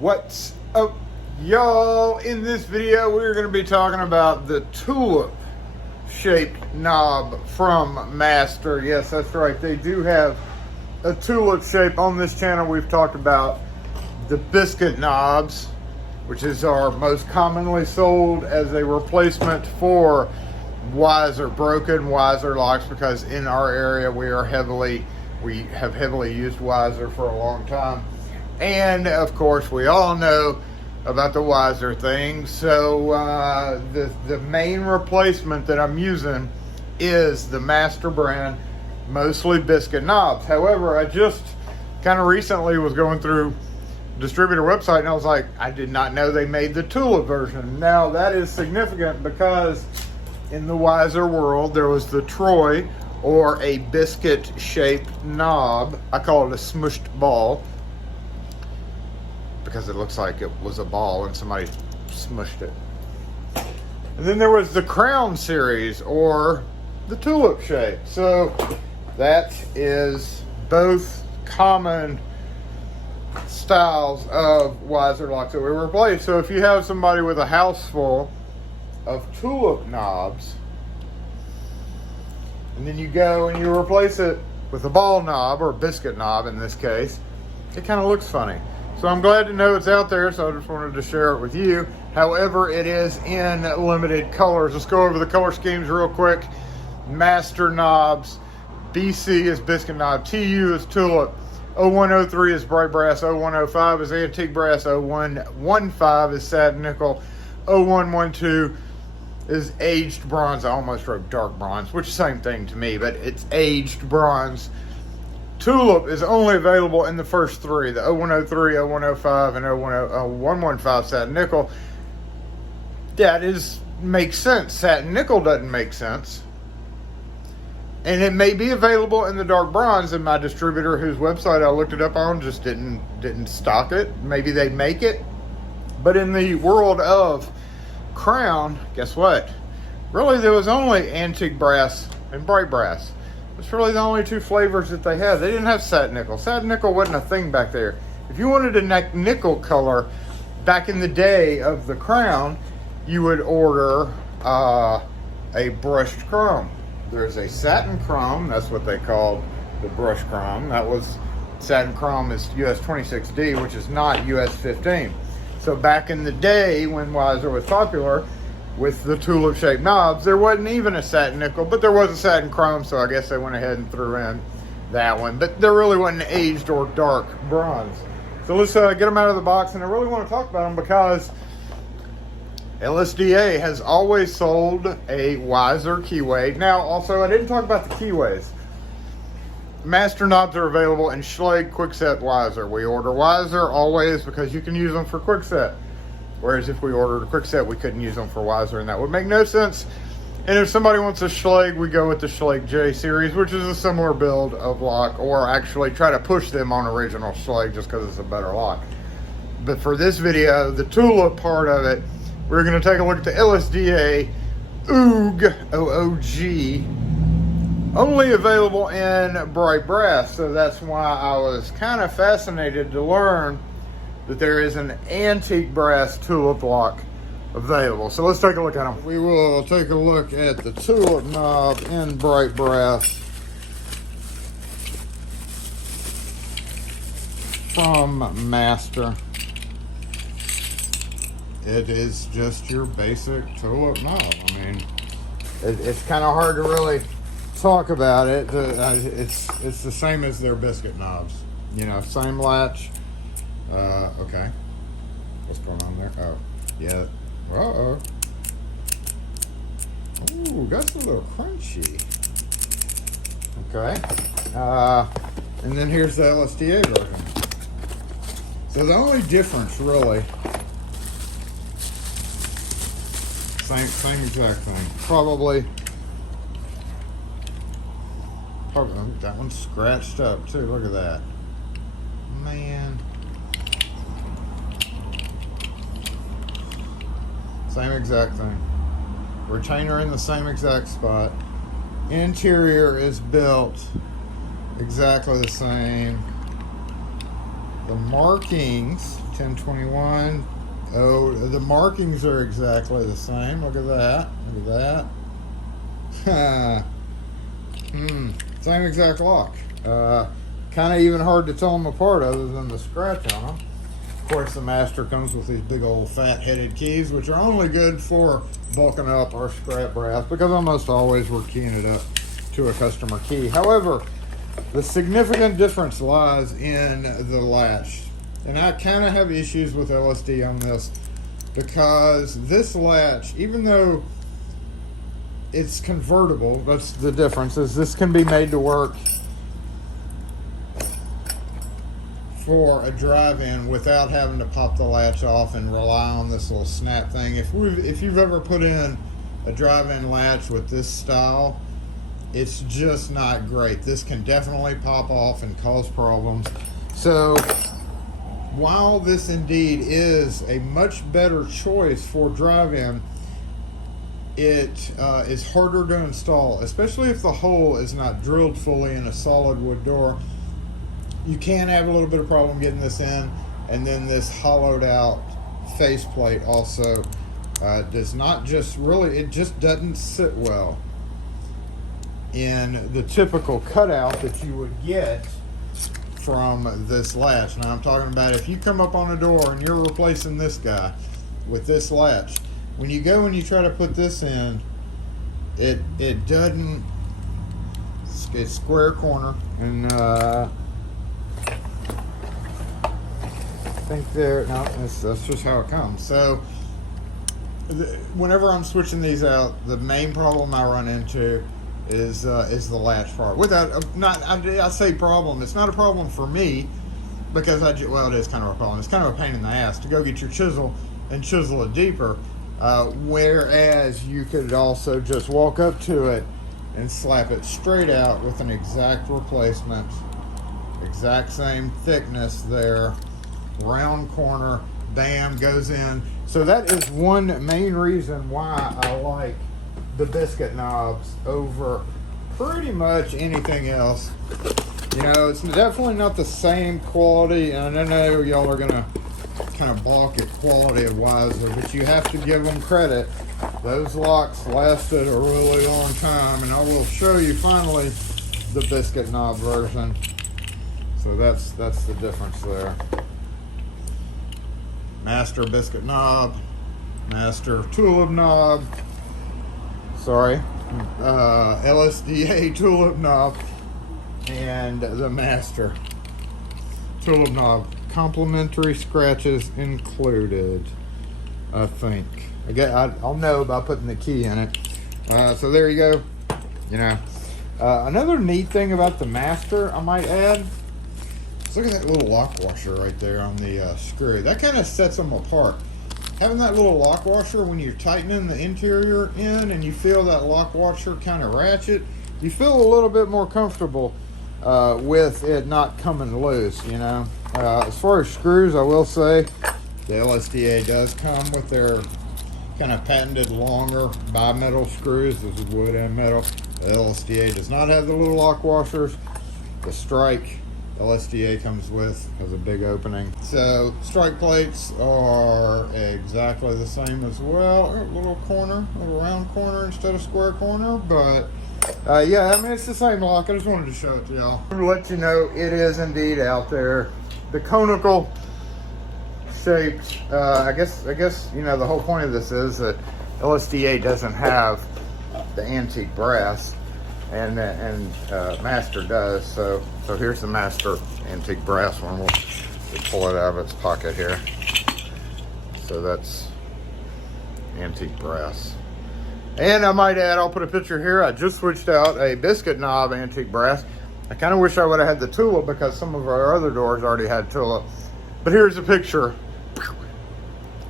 What's up, y'all? In this video we're going to be talking about the tulip shaped knob from Master. Yes, that's right, they do have a tulip shape. On this channel we've talked about the biscuit knobs, which is our most commonly sold as a replacement for broken Weiser locks, because in our area we have heavily used Weiser for a long time. And of course, we all know about the Weiser thing. So the main replacement that I'm using is the Master brand, mostly biscuit knobs. However, I just kind of recently was going through distributor website and I was like, I did not know they made the tulip version. Now that is significant because in the Weiser world there was the Troy, or a biscuit shaped knob. I call it a smushed ball because it looks like it was a ball and somebody smushed it. And then there was the Crown series, or the tulip shape. So that is both common styles of Weiser locks that we replace. So if you have somebody with a house full of tulip knobs, and then you go and you replace it with a ball knob, or a biscuit knob in this case, it kind of looks funny. So I'm glad to know it's out there, so I just wanted to share it with you. However, it is in limited colors. Let's go over the color schemes real quick. Master knobs, BC is biscuit knob, TU is tulip, 0103 is bright brass, 0105 is antique brass, 0115 is satin nickel, 0112 is aged bronze. I almost wrote dark bronze, which is the same thing to me, but it's aged bronze. Tulip is only available in the first three, the 0103, 0105, and 0115 satin nickel. That makes sense. Satin nickel doesn't make sense. And it may be available in the dark bronze, and my distributor, whose website I looked it up on, just didn't stock it. Maybe they make it. But in the world of Crown, guess what? Really, there was only antique brass and bright brass. It's really the only two flavors that they had. They didn't have satin nickel. Satin nickel wasn't a thing back there. If you wanted a nickel color back in the day of the Crown, you would order a brushed chrome. There's a satin chrome. That's what they called the brushed chrome. That was satin chrome is US 26D, which is not US 15. So back in the day when Weiser was popular with the tulip shaped knobs, there wasn't even a satin nickel, but there was a satin chrome, so I guess they went ahead and threw in that one. But there really wasn't aged or dark bronze. So let's get them out of the box, and I really want to talk about them because LSDA has always sold a Weiser keyway. Now, also, I didn't talk about the keyways. Master knobs are available in Schlage, Quickset, Weiser. We order Weiser always because you can use them for Quickset. Whereas if we ordered a Quickset, we couldn't use them for Weiser, and that would make no sense. And if somebody wants a Schlage, we go with the Schlage J series, which is a similar build of lock, or actually try to push them on original Schlage just because it's a better lock. But for this video, the tulip part of it, we're going to take a look at the LSDA OOG, OOG, only available in bright brass. So that's why I was kind of fascinated to learn that there is an antique brass tulip lock available. So let's take a look at them. We will take a look at the tulip knob in bright brass from Master. It is just your basic tulip knob. I mean, it's kind of hard to really talk about it. It's the same as their biscuit knobs. You know, same latch. Okay. What's going on there? Oh, yeah. Uh-oh. Ooh, that's a little crunchy. Okay. And then here's the LSDA version. So the only difference, really, same exact thing. Probably, that one's scratched up too. Look at that. Man. Same exact thing. Retainer in the same exact spot. Interior is built exactly the same. The markings 1021. Oh, the markings are exactly the same. Look at that. Look at that. Same exact lock. Kind of even hard to tell them apart other than the scratch on them. Of course, the master comes with these big old fat-headed keys, which are only good for bulking up our scrap brass, because almost always we're keying it up to a customer key. However, the significant difference lies in the latch. And I kind of have issues with LSD on this, because this latch, even though it's convertible, that's the difference, is this can be made to work for a drive-in without having to pop the latch off and rely on this little snap thing. If you've ever put in a drive-in latch with this style, it's just not great. This can definitely pop off and cause problems. So while this indeed is a much better choice for drive-in, it is harder to install, especially if the hole is not drilled fully in a solid wood door. You can have a little bit of problem getting this in, and then this hollowed out faceplate also does not just really, it just doesn't sit well in the typical cutout that you would get from this latch. Now I'm talking about if you come up on a door and you're replacing this guy with this latch, when you go and you try to put this in, it doesn't, it's square corner, and I think there, no, that's just how it comes. So whenever I'm switching these out, the main problem I run into is the latch part. I say problem, it's not a problem for me, because well, it is kind of a problem. It's kind of a pain in the ass to go get your chisel and chisel it deeper, whereas you could also just walk up to it and slap it straight out with an exact replacement, exact same thickness there, round corner, bam, goes in. So that is one main reason why I like the biscuit knobs over pretty much anything else. You know, it's definitely not the same quality, and I know y'all are gonna kind of balk at quality of Wisely, but you have to give them credit. Those locks lasted a really long time, and I will show you finally the biscuit knob version. So that's the difference there. Master biscuit knob, master tulip knob, sorry, LSDA tulip knob, and the master tulip knob. Complimentary scratches included, I think. I'll know by putting the key in it. So there you go. You know, another neat thing about the master, I might add, is look at that little lock washer right there on the screw. That kind of sets them apart. Having that little lock washer when you're tightening the interior in and you feel that lock washer kind of ratchet, you feel a little bit more comfortable with it not coming loose, you know. As far as screws, I will say the LSDA does come with their kind of patented longer bimetal screws. This is wood and metal. The LSDA does not have the little lock washers. The strike LSDA comes with has a big opening. So strike plates are exactly the same as well. A little corner, a little round corner instead of square corner, but yeah, I mean, it's the same lock. I just wanted to show it to y'all to let you know it is indeed out there. The conical shaped, I guess you know, the whole point of this is that LSDA doesn't have the antique brass, and Master does. So here's the Master antique brass one. We'll pull it out of its pocket here. So that's antique brass. And I might add, I'll put a picture here. I just switched out a biscuit knob antique brass. I kind of wish I would have had the Tulip, because some of our other doors already had Tulip. But here's a picture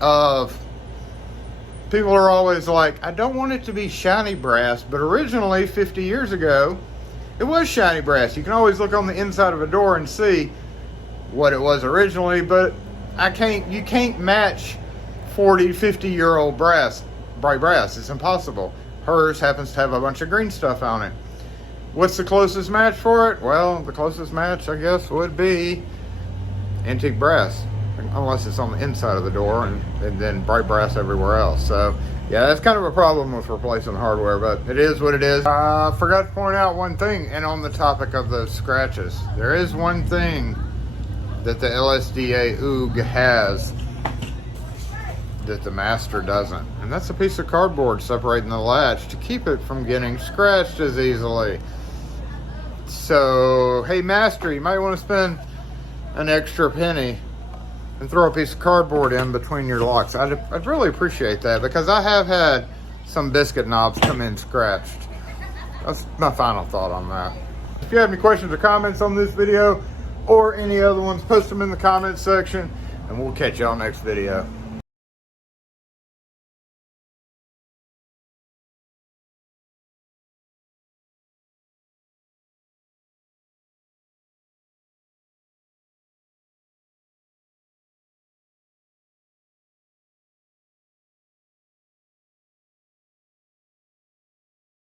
of, people are always like, I don't want it to be shiny brass, but originally 50 years ago, it was shiny brass. You can always look on the inside of a door and see what it was originally, but you can't match 40, 50-year-old brass, bright brass. It's impossible. Hers happens to have a bunch of green stuff on it. What's the closest match for it? Well, the closest match, I guess, would be antique brass. unless it's on the inside of the door, and then bright brass everywhere else. So yeah, that's kind of a problem with replacing hardware, but it is what it is. I forgot to point out one thing, and on the topic of those scratches, there is one thing that the LSDA OOG has that the Master doesn't, and that's a piece of cardboard separating the latch to keep it from getting scratched as easily. So hey Master, you might want to spend an extra penny and throw a piece of cardboard in between your locks. I'd really appreciate that, because I have had some biscuit knobs come in scratched. That's my final thought on that. If you have any questions or comments on this video or any other ones, post them in the comments section, and we'll catch y'all next video.